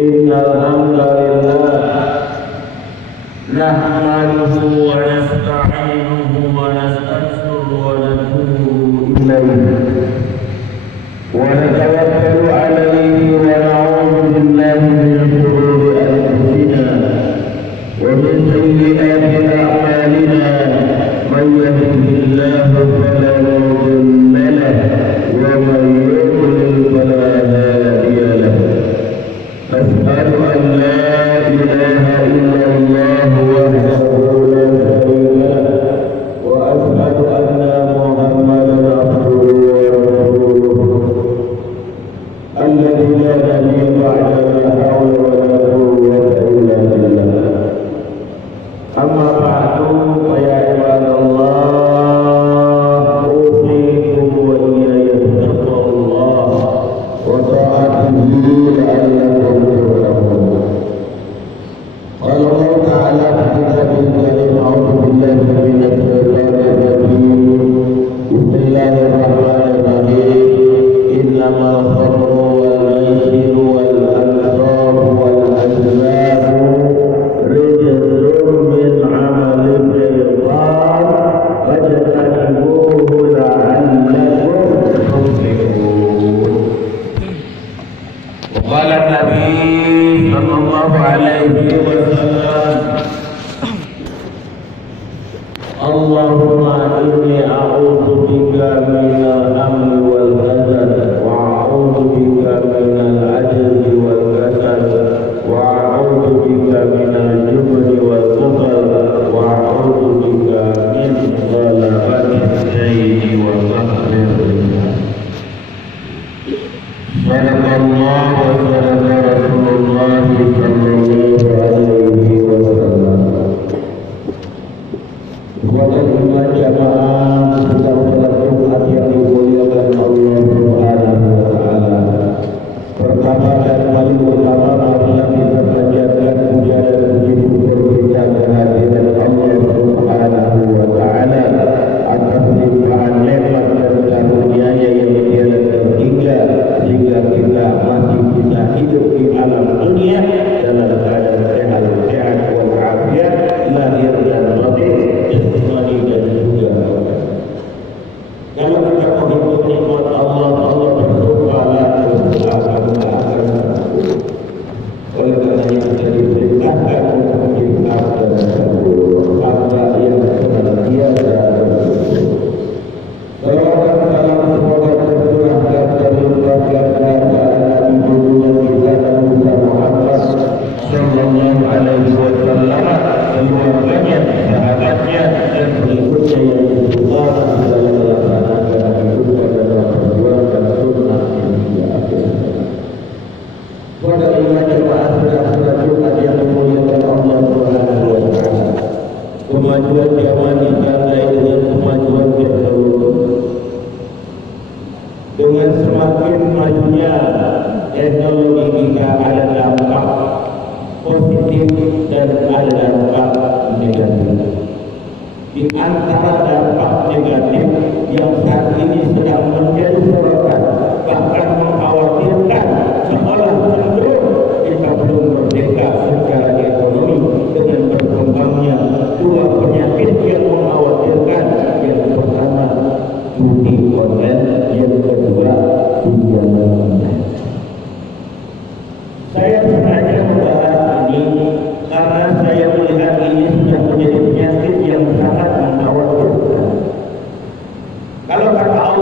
Innal hamdalillah nahmaduhu wa nasta'inuhu wa nastaghfiruhu wa natubu ilayhi wa natawakkalu alayhi wa na'udzu billahi min shururi anfusina wa min sayyiati a'malina man yahdihillahu fala mudilla lahu wa man yudlil fala hadiya lahu. أشهد أن لا إله إلا الله وحده لا شريك له وأشهد أن محمدا عبده ورسوله الذي لا نبي بعده لا حول ولا قوة billah. Amma ba'du fa ya ibadallah usikum wa iyaya bittaqwallah wa ta'atihi la'allakum turhamun. Qala Allah ta'ala fi kitabihil karim a'udzu billahi minasy syaithanir rajim. Bismillahirrahmanirrahim. Innamal khamru wal maisiru wal ansabu wal azlamu rijzun min 'amali syaitan fajtanibuhu la'allakum tuflihun. Wa qala Nabi sallallahu alaihi wasallam, Allahumma inni a'udzu bika minal amri wal hazan wa a'udzu bika minal ajzi wal kasal wa a'udzu bika minal jubni wal bukhal wa a'udzu bika min ghalabatis sayyi wa qahrir rijal. Sadaqallah wa sadaqa Rasulullah sallallahu alaihi wasallam. Bukan lima jamaah kita berdoa yang dimuliakan Allah Subhanahu wa taala. Pertama dan paling utama marilah kita panjatkan puja dan puji syukur kita kehadiran Allah Subhanahu wa taala atas limpahan nikmat dan karunia-Nya yang tiada terhingga sehingga kita masih bisa hidup di alam dunia dalam keadaan sehat walafiat lahir dan batin. Kalau kita menghitung nikmat Allah, Allah berdoa oleh karena kita diperintahkan untuk menjadi hamba yang senantiasa bersyukur. Salawat salam semoga tercurahkan dari baginda Nabi junjungan kita Nabi Muhammad sallallahu alaihi wasallam, keluarganya, sahabatnya dan pengikutnya yang istiqamah dalam melaksanakan kehidupan dan perjuangan sunnah hingga akhir zaman. Pada lima jemaah sudah Jumat yang dimuliakan Allah Subhanahu wa taala. Kemajuan zaman ditandai dengan kemajuan teknologi. Dengan semakin majunya teknologi kita ada dampak positif dan ada dampak negatif. Di antara dampak negatif yang saat ini sedang menjadi sorotan, bahkan mengkhawatirkan, seolah cenderung kita belum merdeka secara ekonomi dengan berkembangnya dua penyakit yang mengkhawatirkan. Yang pertama judi online, yang kedua pinjaman online. Saya sengaja membahas ini karena saya melihat ini sudah menjadi penyakit yang sangat mengkhawatirkan. Kalau kata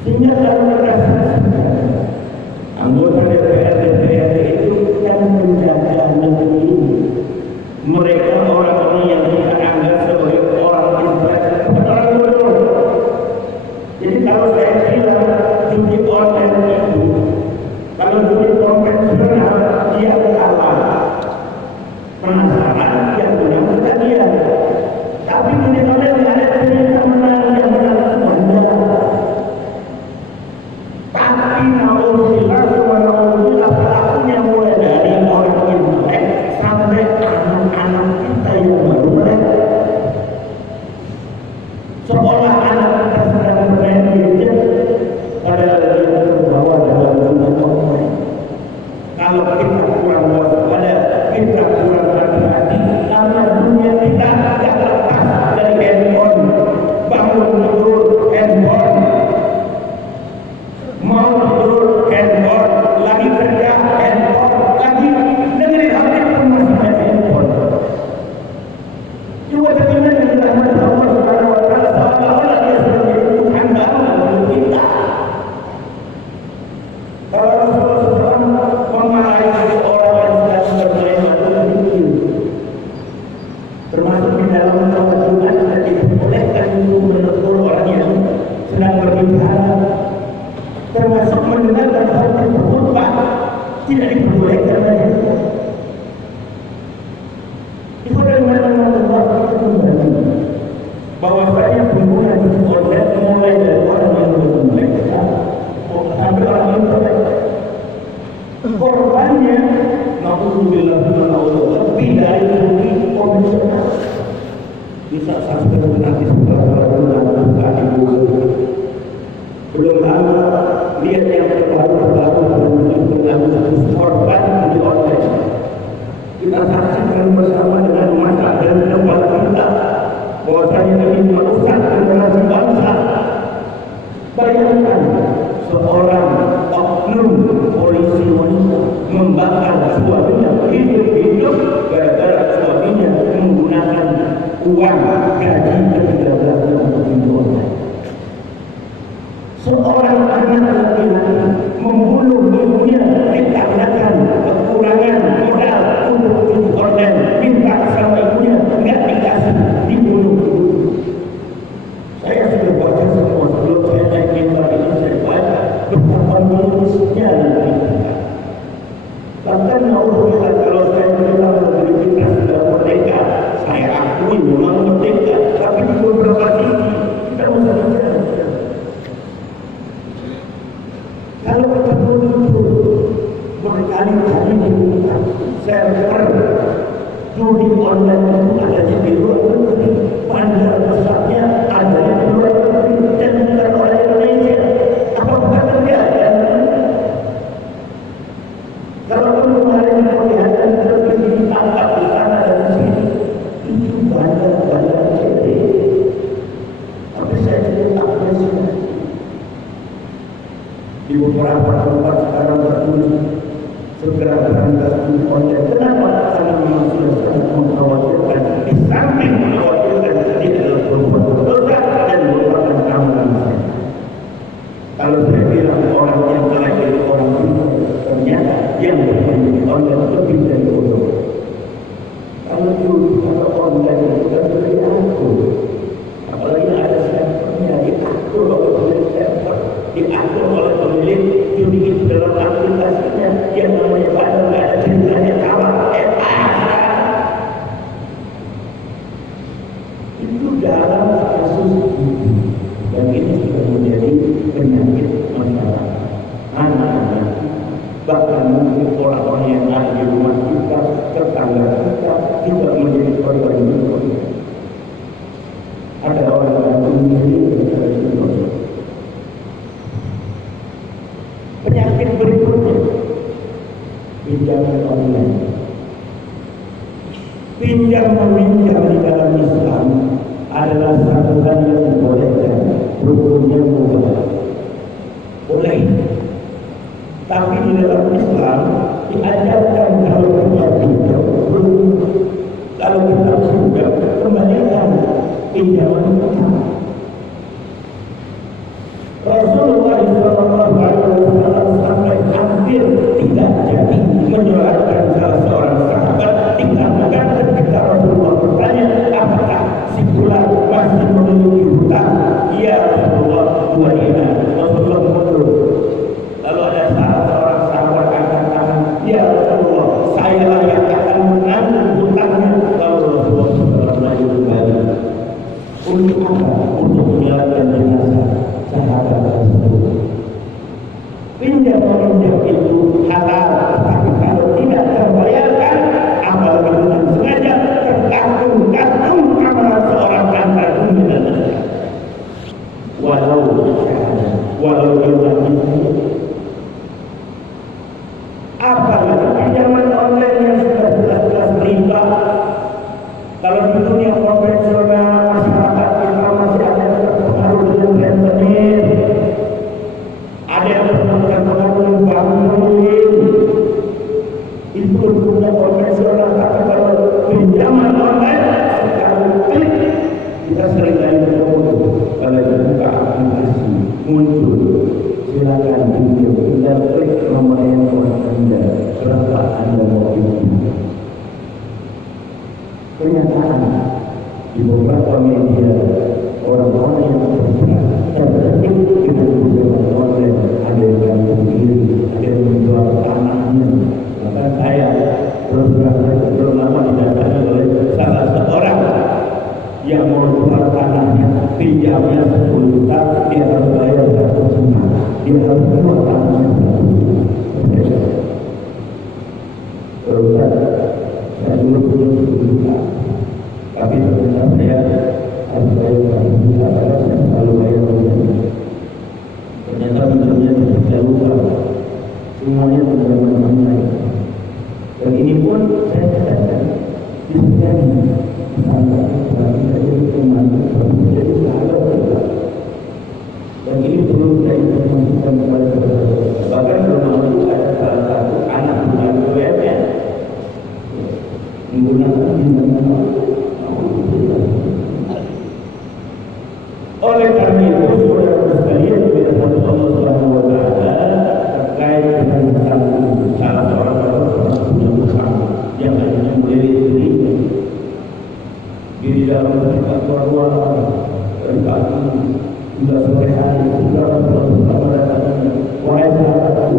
Sehingga kalau mereka anggota DPR itu kan menjaga negeri ini. Mereka orang-orang yang kita anggap sebagai orang intelektual, bukan orang bodoh. Jadi kalau saya bilang judi online itu, kalau judi konvensional dia kalah. Penasaran yang menang bukan dia. Tapi judi online ada yang menang, yang menang semuanya. Tapi naudzubillah pelakunya mulai dari orang intelek sampai anak-anak kita yang baru melek. Seolah anak kita sedang bermain gadget, padahal dia terbawa dalam dunia online. Kalau kita kurang waspada, kita kurang hati-hati, karena dunia kita tidak lepas dari handphone. Bangun tidur handphone, mau tidur handphone, lagi kerja handphone, lagi dengerin hati pun masih main handphone. Coba bagaimana kita mengenal Allah Subhanahu Wa Taala seolah-olah dia sebagai Tuhan baru untuk kita. Kalau Rasulullah SAW memarahi orang yang sedang bermain adalah zikir, termasuk di dalam sholat Jumat tidak diperbolehkan untuk menegur orang yang sedang berbicara, termasuk mendengarkan khotbah berkhutbah tidak diperbolehkan lagi. Itu dari mana Allah kita kembali bahwa saya penggunaan online mulai dari orang yang belum mereka sampai orang yang berbaik. Korbannya naudzubillah lebih dari rugi konvensional. Bisa subscribe nanti setelah buka di Google. Belum lama lihat yang terbaru mengambil korban di online. Kita saksikan bersama dengan mata dan kepala kita bahwasanya ini merusak generasi bangsa. Bayangkan seorang oknum polisi wanita membakar suaminya hidup-hidup gara-gara suaminya menggunakan uang gaji ke-13 untuk pintu online. Seorang anak laki-laki membunuh ibunya dikarenakan kekurangan modal untuk pintu online, minta sama ibunya nggak dikasih, dibunuh. Saya sudah baca semua sebelum saya naik mimbar ini, saya baca betapa mirisnya negeri kita. Bahkan naudzubillah kalau saya bilang negeri kita sudah merdeka, saya akui memang merdeka, tapi di beberapa sisi kita mesti bicara. Kalau kita betul berkali-kali dibuka server judi online itu adanya di luar negeri, bandar besarnya adanya di luar negeri dan bukan oleh Indonesia. Apa bukan terjadi? Kalau kemarin kelihatan lebih ditangkap di sana dan di sini, itu bandar-bandar CD. Tapi saya tidak apresiasi. Di beberapa tempat sekarang tertulis segera berangkat di online. Kenapa? Karena memang sudah sangat mengkhawatirkan. Di samping mengkhawatirkan, dia adalah berbuat dosa dan merupakan amalan saya. Kalau saya bilang orang yang telah jadi orang pintar, ternyata yang bermain di online lebih dari bodoh. Kalau dulu kalau online itu kan diatur, apalagi ada servernya diatur oleh server, diatur oleh pemilik judi itu dalam aplikasinya yang namanya padahal nggak ada ceritanya kalah itu dalam kasus ini, dan ini sudah menjadi penyakit masyarakat. Anak-anak bahkan mungkin orang-orang yang ada di rumah kita, tetangga kita juga menjadi korban ini. Ada orang yang memiliki penyakit berikutnya, pinjaman online. Pinjam meminjam di dalam Islam adalah satu hal yang dibolehkan, hukumnya mubah, boleh. Tapi di dalam Islam diajarkan kalau punya pinjam, kalau kita sudah kembalikan pinjaman kita. Rasulullah Shallallahu Alaihi Wasallam sampai hampir tidak jadi menyolatkan salah seorang sahabat dikarenakan ketika Rasulullah bertanya apakah si fulan masih memiliki hutang? Ya Rasulullah, dua dinar. Rasulullah mundur. Lalu ada salah seorang sahabat angkat tangan, ya Rasulullah, saya yang akan menanggung hutangnya. Lalu Rasulullah maju kembali. Untuk apa? Untuk menjalankan jenazah sahabat tersebut. Pinjam itu halal, tapi kalau tidak terbayarkan, amal dengan sengaja tergantung amal seorang antara dunia dan akhirat. Walau itu apalagi pinjaman online yang sudah jelas-jelas riba. Kalau di dunia konvensional masyarakat kita masih ada terpengaruh dengan rentenir, ada yang terpengaruh dengan bank itu dunia konvensional. Tapi kalau pinjaman online sekarang klik kita sering kali bertemu kalau dibuka aplikasi muncul, silakan video tinggal klik nomor handphone Anda berapa Anda mau itu. Pernyataan di beberapa media orang-orang yang terdetik dengan pinjaman online, ada yang gantung diri, ada yang menjual tanahnya. Bahkan saya belum lama didatangi oleh salah seorang yang mau jual tanahnya, pinjamnya 10 juta, dia harus bayar 1 juta, dia harus jual tanahnya 1 juta. Berusaha saya dulu punya 10 juta, tapi ternyata saya harus bayar 1 juta karena saya selalu bayar pinjam. Ternyata pinjamnya saya lupa, semuanya pinjaman online. Dan ini pun saya katakan disediakan sampai jadi pembantu, jadi sahabat kita. Dan ini perlu kita informasikan kepada saudara. Bahkan rumah itu ada salah satu anak pembantu BUMN menggunakan pinjaman. Oleh karena itu, saudara sekalian, bila Allah Subhanahu Wa Taala terkait dengan salah seorang punya utang yang hanya melirik dirinya di dalam kehidupan keluarga dari pagi hingga sore hari sudah bersama datangnya. Wahai sahabatku,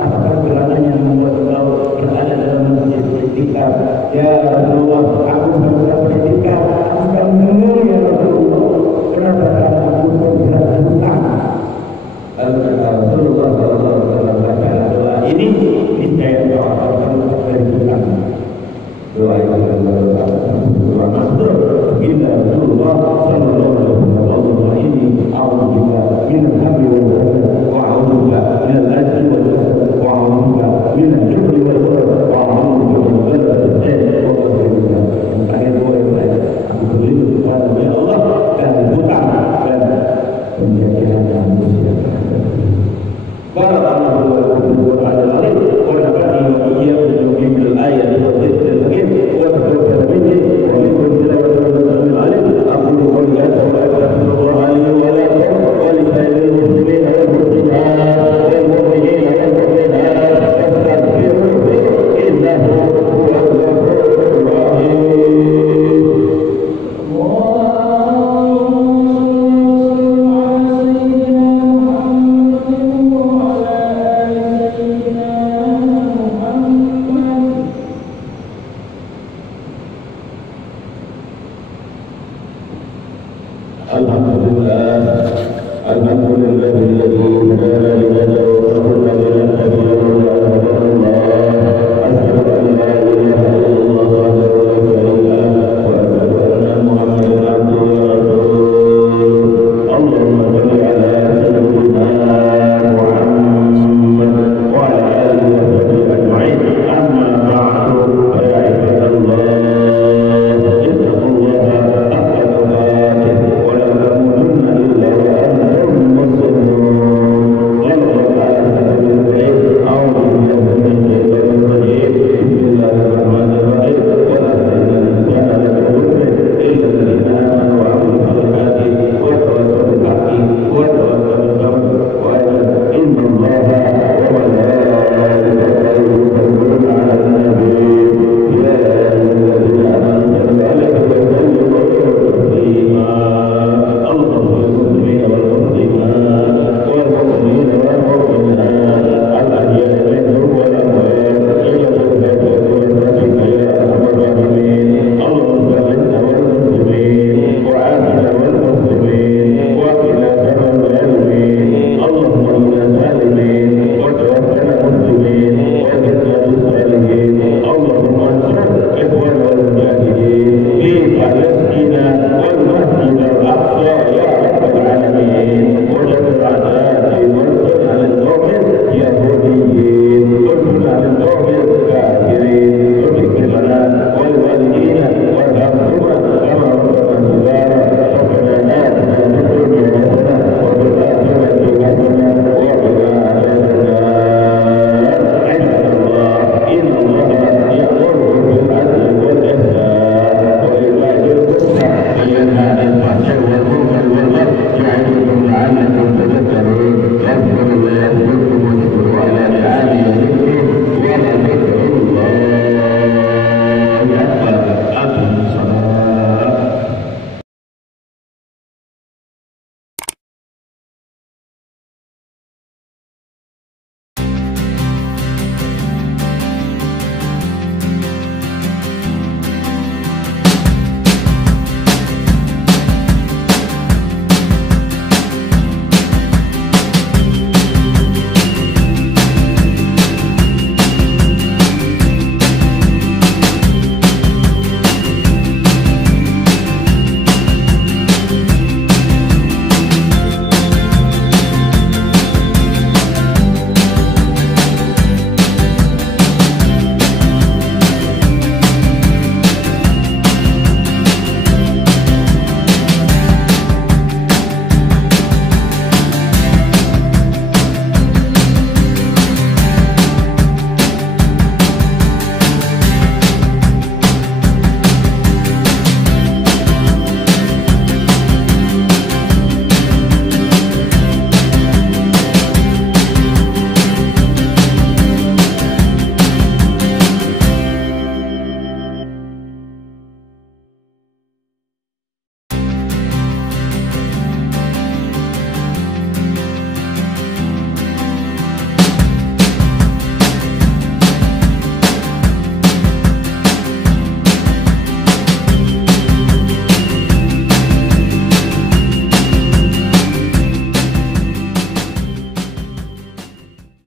apakah gerangan yang membuat engkau berada dalam masjid itikaf? Ya